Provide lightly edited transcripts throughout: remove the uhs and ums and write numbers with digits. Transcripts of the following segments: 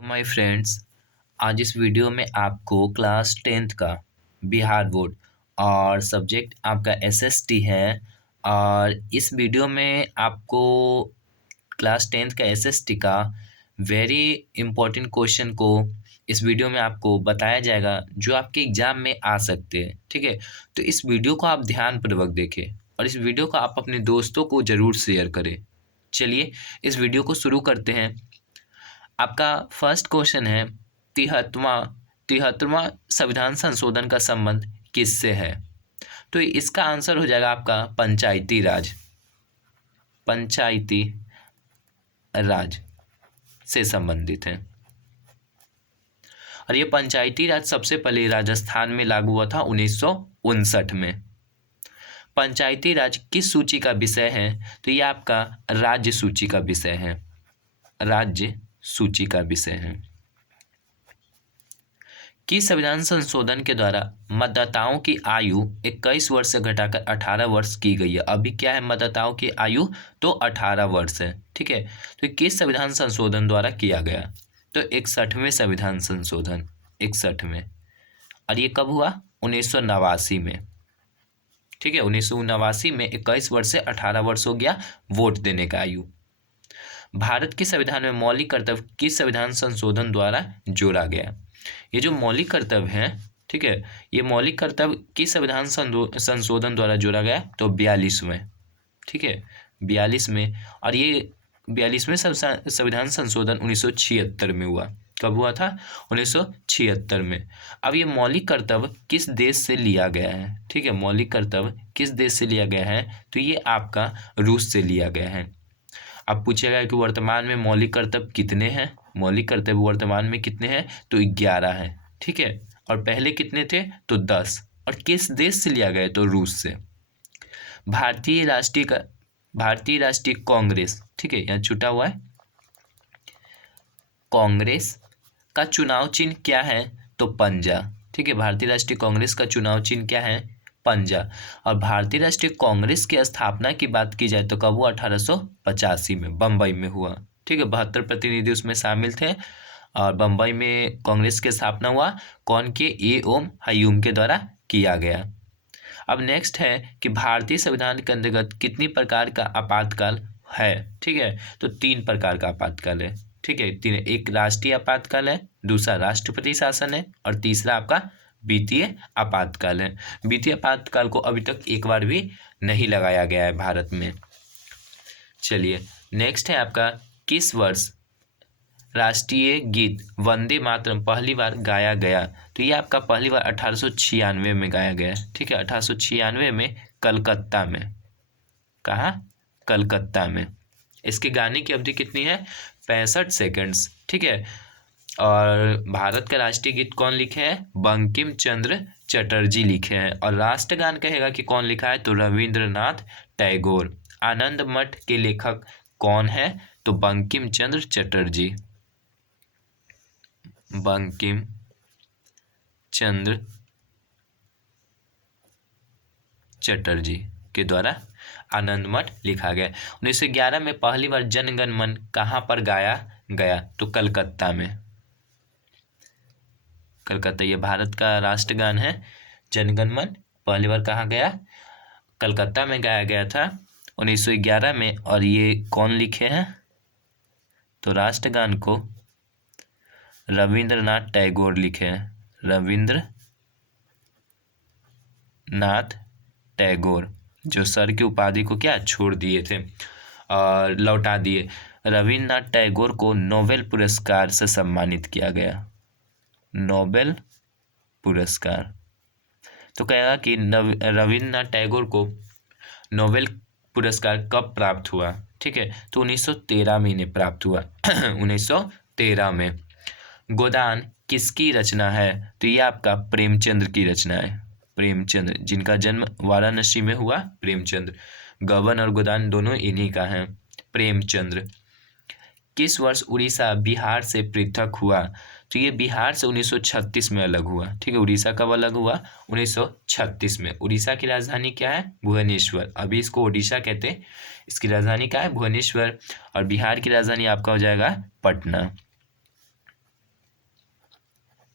My friends, आज इस video में आपको क्लास 10th का बिहार बोर्ड और सब्जेक्ट आपका एसएसटी है। और इस वीडियो में आपको क्लास 10th का एसएसटी का वेरी इम्पोर्टेंट क्वेश्चन को इस वीडियो में आपको बताया जाएगा जो आपके एग्जाम में आ सकते हैं। ठीक है, तो इस वीडियो को आप ध्यानपूर्वक देखें और इस वीडियो को आप अपने दोस्तों को ज़रूर शेयर करें। चलिए इस वीडियो को शुरू करते हैं। आपका फर्स्ट क्वेश्चन है, तिहत्तरवां संविधान संशोधन का संबंध किससे है? तो इसका आंसर हो जाएगा आपका पंचायती राज। पंचायती राज से संबंधित है। और ये पंचायती राज सबसे पहले राजस्थान में लागू हुआ था 1959 में। पंचायती राज किस सूची का विषय है? तो ये आपका राज्य सूची का विषय है। राज्य सूची का विषय है। किस संविधान संशोधन के द्वारा मतदाताओं की आयु 21 वर्ष से घटाकर 18 वर्ष की गई है? अभी क्या है मतदाताओं की आयु? तो 18 वर्ष है। ठीक है, तो किस संविधान संशोधन द्वारा किया गया? तो 61वें संविधान संशोधन, 61वें। और ये कब हुआ? 1989 में। ठीक है, 1989 में 21 वर्ष से 18 वर्ष हो गया वोट देने का आयु। भारत के संविधान में मौलिक कर्तव्य किस संविधान संशोधन द्वारा जोड़ा गया? ये जो मौलिक कर्तव्य है, ठीक है, ये मौलिक कर्तव्य किस संविधान संशोधन द्वारा जोड़ा गया? तो 42वें। ठीक है, 42 में। और ये 42वें संविधान संशोधन 1976 में हुआ। कब हुआ था? 1976 में। अब ये मौलिक कर्तव्य किस देश से लिया गया है? ठीक है, मौलिक कर्तव्य किस देश से लिया गया है? तो ये आपका रूस से लिया गया है। अब पूछेगा कि वर्तमान में मौलिक कर्तव्य कितने हैं? मौलिक कर्तव्य वर्तमान में कितने हैं? तो 11 हैं। ठीक है, और पहले कितने थे? तो 10। और किस देश से लिया गया? तो रूस से। भारतीय राष्ट्रीय कांग्रेस, ठीक है, यहाँ छूटा हुआ है, कांग्रेस का चुनाव चिन्ह क्या है? तो पंजा। ठीक है, भारतीय राष्ट्रीय कांग्रेस का चुनाव चिन्ह क्या है? पंजा। और भारतीय राष्ट्रीय कांग्रेस की स्थापना की बात की जाए तो कब हुआ? 1885 में बम्बई में हुआ। ठीक है, 72 प्रतिनिधि उसमें शामिल थे और बम्बई में कांग्रेस की स्थापना हुआ। कौन के? ए ओम हयूम के द्वारा किया गया। अब नेक्स्ट है कि भारतीय संविधान के अंतर्गत कितनी प्रकार का आपातकाल है? ठीक है, तो 3 प्रकार का आपातकाल है। ठीक है, 3। एक राष्ट्रीय आपातकाल है, दूसरा राष्ट्रपति शासन है और तीसरा आपका वित्तीय आपातकाल है। वित्तीय आपातकाल को अभी तक एक बार भी नहीं लगाया गया है भारत में। चलिए नेक्स्ट है आपका, किस वर्ष राष्ट्रीय गीत वंदे मातरम पहली बार गाया गया? तो ये आपका पहली बार 1896 में गाया गया। ठीक है, 1896 में कलकत्ता में। कहाँ? कलकत्ता में। इसके गाने की अवधि कितनी है? 65 सेकंड्स। ठीक है, और भारत का राष्ट्रीय गीत कौन लिखे हैं? बंकिम चंद्र चटर्जी लिखे हैं। और राष्ट्रगान कहेगा कि कौन लिखा है? तो रविंद्रनाथ टैगोर। आनंद मठ के लेखक कौन है? तो बंकिम चंद्र चटर्जी। बंकिम चंद्र चटर्जी के द्वारा आनंद मठ लिखा गया। 1911 में पहली बार जनगण मन कहाँ पर गाया गया? तो कलकत्ता में। कलकत्ता, ये भारत का राष्ट्रगान है। जनगण मन पहली बार कहाँ गया? कलकत्ता में गाया गया था 1911 में। और ये कौन लिखे हैं? तो राष्ट्रगान को रविंद्रनाथ टैगोर लिखे हैं। रविंद्रनाथ टैगोर, जो सर की उपाधि को क्या छोड़ दिए थे और लौटा दिए। रविंद्रनाथ टैगोर को नोबेल पुरस्कार से सम्मानित किया गया। नोबेल पुरस्कार। तो कहेगा कि रविंद्रनाथ टैगोर को नोबेल पुरस्कार कब प्राप्त हुआ? ठीक है, तो 1913 में इन्हें प्राप्त हुआ। 1913 में। गोदान किसकी रचना है? तो ये आपका प्रेमचंद्र की रचना है। प्रेमचंद्र, जिनका जन्म वाराणसी में हुआ। प्रेमचंद्र, गबन और गोदान दोनों इन्हीं का है। प्रेमचंद्र। किस वर्ष उड़ीसा बिहार से पृथक हुआ? तो ये बिहार से 1936 में अलग हुआ। ठीक है, उड़ीसा कब अलग हुआ? 1936 में। उड़ीसा की राजधानी क्या है? भुवनेश्वर। अभी इसको ओडिशा कहते हैं। इसकी राजधानी क्या है? भुवनेश्वर। और बिहार की राजधानी आपका हो जाएगा पटना।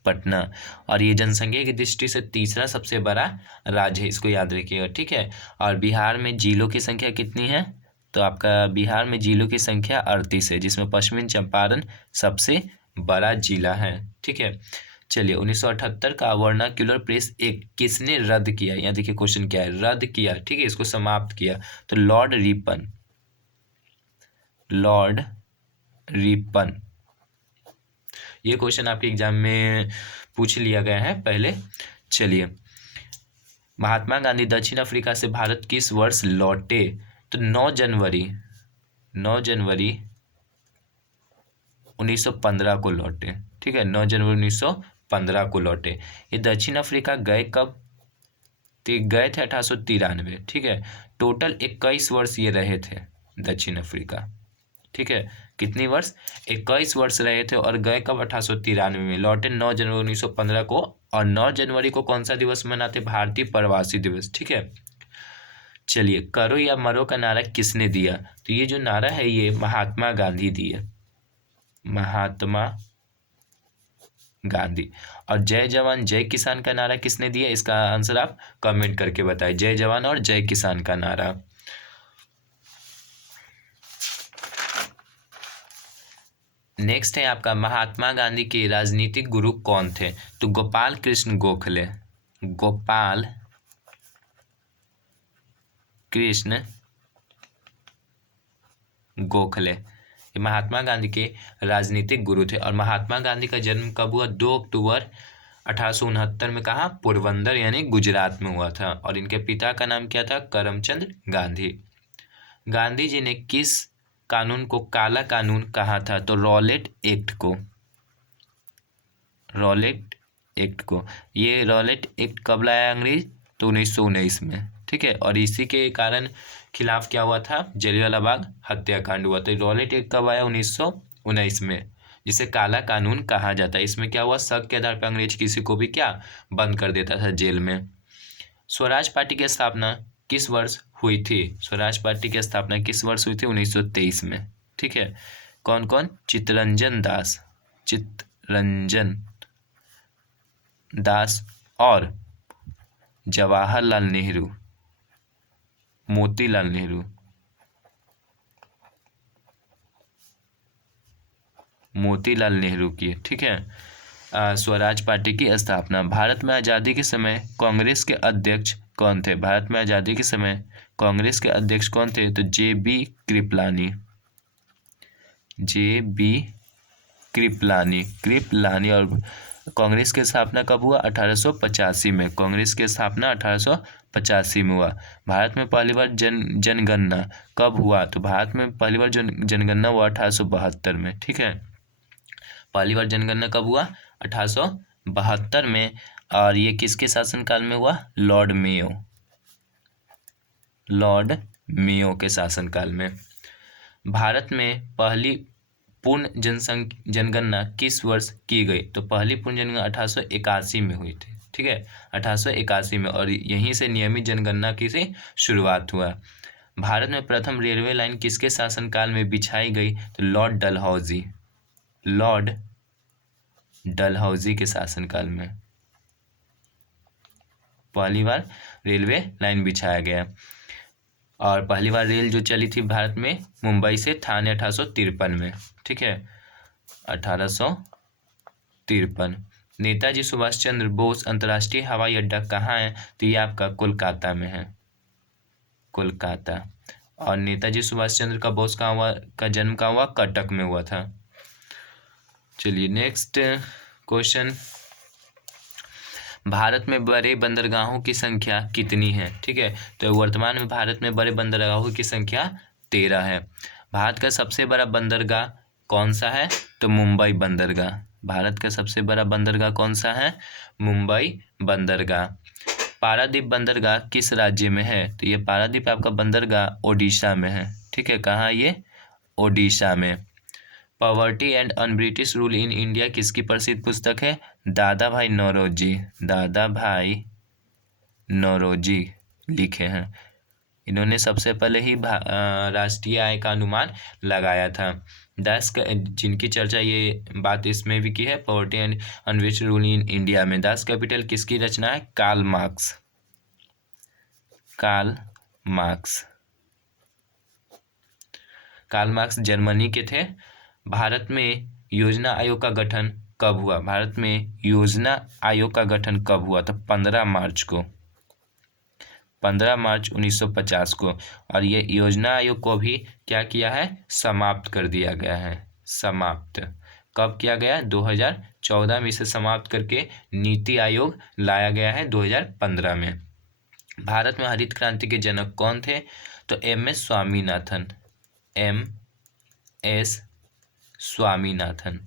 पटना। और ये जनसंख्या की दृष्टि से तीसरा सबसे बड़ा राज्य है, इसको याद रखिएगा, ठीक है। और बिहार में जिलों की संख्या कितनी है? तो आपका बिहार में जिलों की संख्या 38 है, जिसमें पश्चिमी चंपारण सबसे बड़ा जिला है, ठीक है। चलिए 1978 का वर्नाक्यूलर प्रेस एक्ट किसने रद्द किया? यहाँ देखिए क्वेश्चन क्या है, रद्द किया, ठीक है, इसको समाप्त किया। तो लॉर्ड रिपन, लॉर्ड रिपन। ये क्वेश्चन आपके एग्जाम में पूछ लिया गया है पहले। चलिए, महात्मा गांधी दक्षिण अफ्रीका से भारत किस वर्ष लौटे? तो 9 जनवरी 1915 को लौटे, ठीक है, 9 जनवरी 1915 को लौटे। ये दक्षिण अफ्रीका गए कब? तो गए थे 1893, ठीक है। टोटल 21 वर्ष ये रहे थे दक्षिण अफ्रीका, ठीक है। कितनी वर्ष? 21 वर्ष रहे थे और गए कब? 1893 में। लौटे 9 जनवरी 1915 को। और 9 जनवरी को कौन सा दिवस मनाते? भारतीय प्रवासी दिवस, ठीक है। चलिए, करो या मरो का नारा किसने दिया? तो ये जो नारा है ये महात्मा गांधी दिए, महात्मा गांधी। और जय जवान जय किसान का नारा किसने दिया? इसका आंसर आप कमेंट करके बताएं, जय जवान और जय किसान का नारा। नेक्स्ट है आपका, महात्मा गांधी के राजनीतिक गुरु कौन थे? तो गोपाल कृष्ण गोखले, गोपाल कृष्ण गोखले, ये महात्मा गांधी के राजनीतिक गुरु थे। और महात्मा गांधी का जन्म कब हुआ? 2 अक्टूबर 1869 में। कहाँ? पोरबंदर यानी गुजरात में हुआ था। और इनके पिता का नाम क्या था? करमचंद गांधी। गांधी जी ने किस कानून को काला कानून कहा था? तो रॉलेट एक्ट को, रॉलेट एक्ट को। ये रॉलेट एक्ट कब लाया अंग्रेज? तो 1919 में, ठीक है। और इसी के कारण खिलाफ क्या हुआ था? जलियांवाला बाग हत्याकांड हुआ था। रॉलेट एक्ट कब आया? 1919 में, जिसे काला कानून कहा जाता है। इसमें क्या हुआ? शक के आधार पर अंग्रेज किसी को भी क्या बंद कर देता था जेल में। स्वराज पार्टी की स्थापना किस वर्ष हुई थी? स्वराज पार्टी की स्थापना किस वर्ष हुई थी? 1923 में, ठीक है। कौन कौन? चित्तरंजन दास और जवाहरलाल नेहरू, मोतीलाल नेहरू की, ठीक है। स्वराज पार्टी की स्थापना। भारत में आज़ादी के समय कांग्रेस के अध्यक्ष कौन थे? भारत में आज़ादी के समय कांग्रेस के अध्यक्ष कौन थे? तो जे.बी. कृपलानी। और कांग्रेस की स्थापना कब हुआ? 1885 में। कांग्रेस की स्थापना 1885 में हुआ। भारत में पहली बार जनगणना कब हुआ? तो भारत में पहली बार जनगणना हुआ 1872 में, ठीक है। पहली बार जनगणना कब हुआ? 1872 में। और ये किसके शासनकाल में हुआ? लॉर्ड मेयो के शासनकाल में। भारत में पहली पूर्ण जनगणना किस वर्ष की गई? तो पहली पूर्ण जनगणना 1881 में हुई थी, ठीक है, 1881 में। और यहीं से नियमित जनगणना की से शुरुआत हुआ। भारत में प्रथम रेलवे लाइन किसके शासनकाल में बिछाई गई? तो लॉर्ड डलहौजी के शासनकाल में पहली बार रेलवे लाइन बिछाया गया। और पहली बार रेल जो चली थी भारत में मुंबई से थाने 1853 में, ठीक है, 1853। नेताजी सुभाष चंद्र बोस अंतर्राष्ट्रीय हवाई अड्डा कहाँ है? तो ये आपका कोलकाता में है, कोलकाता। और नेताजी सुभाष चंद्र का बोस का जन्म कहाँ हुआ? कटक में हुआ था। चलिए नेक्स्ट क्वेश्चन, भारत में बड़े बंदरगाहों की संख्या कितनी है? ठीक है, तो वर्तमान में भारत में बड़े बंदरगाहों की संख्या 13 है। भारत का सबसे बड़ा बंदरगाह कौन सा है? तो मुंबई बंदरगाह। भारत का सबसे बड़ा बंदरगाह कौन सा है? मुंबई बंदरगाह। पारादीप बंदरगाह किस राज्य में है? तो ये पारादीप आपका बंदरगाह ओडिशा में है, ठीक है। कहाँ ये? ओडिशा में। Poverty and un British rule in India किसकी प्रसिद्ध पुस्तक है? दादा भाई नौरोजी लिखे हैं। इन्होंने सबसे पहले ही राष्ट्रीय आय का अनुमान लगाया था। दास का जिनकी चर्चा ये बात इसमें भी की है, पॉवर्टी एंड अनविच्ड रूल इन इंडिया में। दास कैपिटल किसकी रचना है? Karl Marx. Karl Marx Karl Marx Germany के थे। भारत में योजना आयोग का गठन कब हुआ? भारत में योजना आयोग का गठन कब हुआ? तो 15 मार्च को, 15 मार्च 1950 को। और ये योजना आयोग को भी क्या किया है? समाप्त कर दिया गया है। समाप्त कब किया गया? 2014 में इसे समाप्त करके नीति आयोग लाया गया है 2015 में। भारत में हरित क्रांति के जनक कौन थे? तो MS स्वामीनाथन। MS स्वामीनाथन।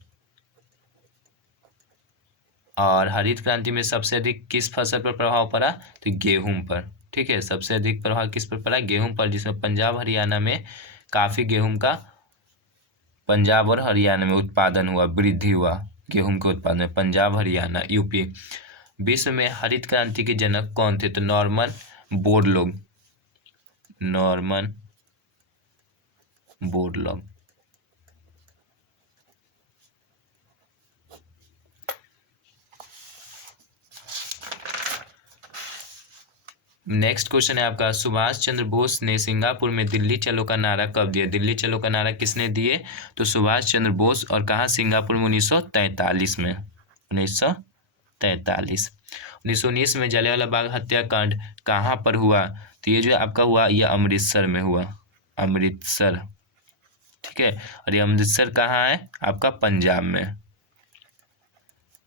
और हरित क्रांति में सबसे अधिक किस फसल पर प्रभाव पड़ा? तो गेहूं पर। ठीक है, सबसे अधिक प्रभाव किस पर पड़ा? गेहूं पर, जिसमें पंजाब हरियाणा में काफ़ी गेहूं का, पंजाब और हरियाणा में उत्पादन हुआ, वृद्धि हुआ गेहूं के उत्पादन में, पंजाब हरियाणा यूपी। विश्व में हरित क्रांति के जनक कौन थे? तो Norman Borlaug. Norman Borlaug. Next question है आपका, सुभाष चंद्र बोस ने सिंगापुर में दिल्ली चलो का नारा कब दिया? दिल्ली चलो का नारा किसने दिए? तो सुभाष चंद्र बोस। और कहाँ? सिंगापुर में 1943 में। 1943। 1919 में जलियांवाला बाग हत्याकांड कहाँ पर हुआ? तो ये जो आपका हुआ, ये अमृतसर में हुआ। अमृतसर। ठीक है, और ये अमृतसर कहाँ है? आपका पंजाब में।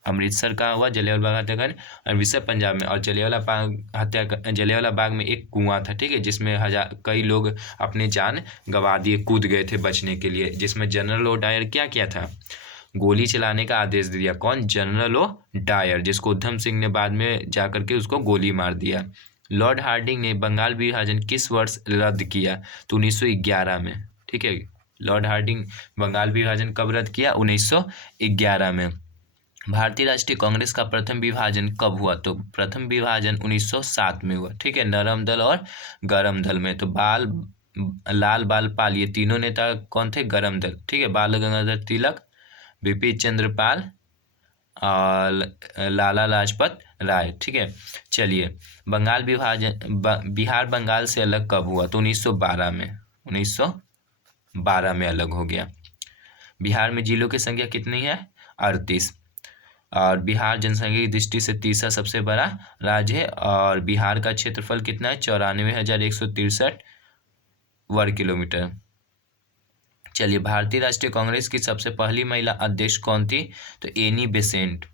अमृतसर कहाँ हुआ? जलियांवाला बाग हत्याकांड अमृतसर पंजाब में। और जलियांवाला बाग में एक कुआं था, ठीक है, जिसमें कई लोग अपने जान गंवा दिए, कूद गए थे बचने के लिए, जिसमें जनरल ओ डायर क्या किया था? गोली चलाने का आदेश दिया। कौन? जनरल ओ डायर, जिसको उधम सिंह ने बाद में जाकर के उसको गोली मार दिया। लॉर्ड हार्डिंग ने बंगाल विभाजन किस वर्ष रद्द किया? तो 1911 में। ठीक है, लॉर्ड हार्डिंग बंगाल विभाजन कब रद्द किया? 1911 में। भारतीय राष्ट्रीय कांग्रेस का प्रथम विभाजन कब हुआ? तो प्रथम विभाजन 1907 में हुआ। ठीक है, नरम दल और गरम दल में। तो लाल बाल पाल, ये तीनों नेता कौन थे? गरम दल। ठीक है, बाल गंगाधर तिलक, बिपिन चंद्र पाल और लाला लाजपत राय। ठीक है, चलिए, बंगाल विभाजन, बिहार बंगाल से अलग कब हुआ? तो 1912 में। 1912 में अलग हो गया। बिहार में जिलों की संख्या कितनी है? 38। और बिहार जनसंख्या की दृष्टि से तीसरा सबसे बड़ा राज्य है। और बिहार का क्षेत्रफल कितना है? 94,163 वर्ग किलोमीटर। चलिए, भारतीय राष्ट्रीय कांग्रेस की सबसे पहली महिला अध्यक्ष कौन थी? तो Annie Besant.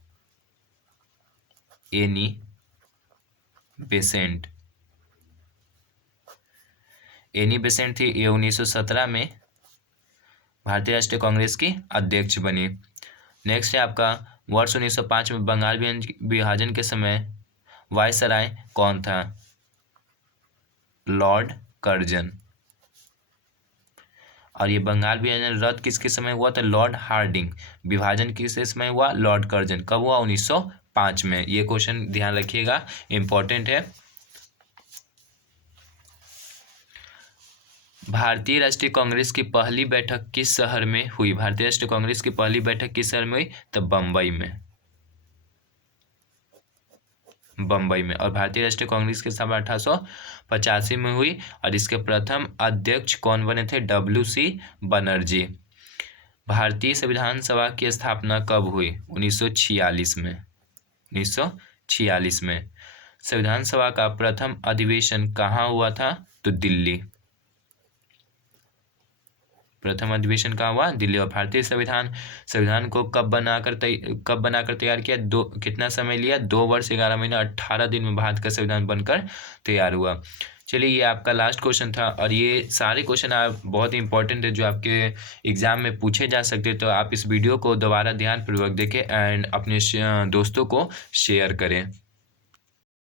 Annie Besant. Annie Besant थी। ये 1917 में भारतीय राष्ट्रीय कांग्रेस की अध्यक्ष बनी। नेक्स्ट है आपका, वर्ष 1905 में बंगाल विभाजन के समय वायसराय कौन था? Lord Curzon. और ये बंगाल विभाजन रद्द किसके समय हुआ? था लॉर्ड हार्डिंग। विभाजन किस समय हुआ? Lord Curzon. कब हुआ? 1905 में। ये क्वेश्चन ध्यान रखिएगा, इंपॉर्टेंट है। भारतीय राष्ट्रीय कांग्रेस की पहली बैठक किस शहर में हुई? भारतीय राष्ट्रीय कांग्रेस की पहली बैठक किस शहर में हुई? तो बम्बई में। बम्बई में। और भारतीय राष्ट्रीय कांग्रेस की स्थापना 1885 में हुई। और इसके प्रथम अध्यक्ष कौन बने थे? WC बनर्जी। भारतीय संविधान सभा की स्थापना कब हुई? 1946 में। 1946 में। संविधान सभा का प्रथम अधिवेशन कहाँ हुआ था? तो दिल्ली। प्रथम अधिवेशन कहाँ हुआ? दिल्ली। और भारतीय संविधान को कब बनाकर तैयार किया? कितना समय लिया? 2 वर्ष 11 महीने 18 दिन में भारत का संविधान बनकर तैयार हुआ। चलिए, ये आपका लास्ट क्वेश्चन था। और ये सारे क्वेश्चन आप बहुत इंपॉर्टेंट है, जो आपके एग्जाम में पूछे जा सकते। तो आप इस वीडियो को दोबारा ध्यानपूर्वक देखें एंड अपने दोस्तों को शेयर करें।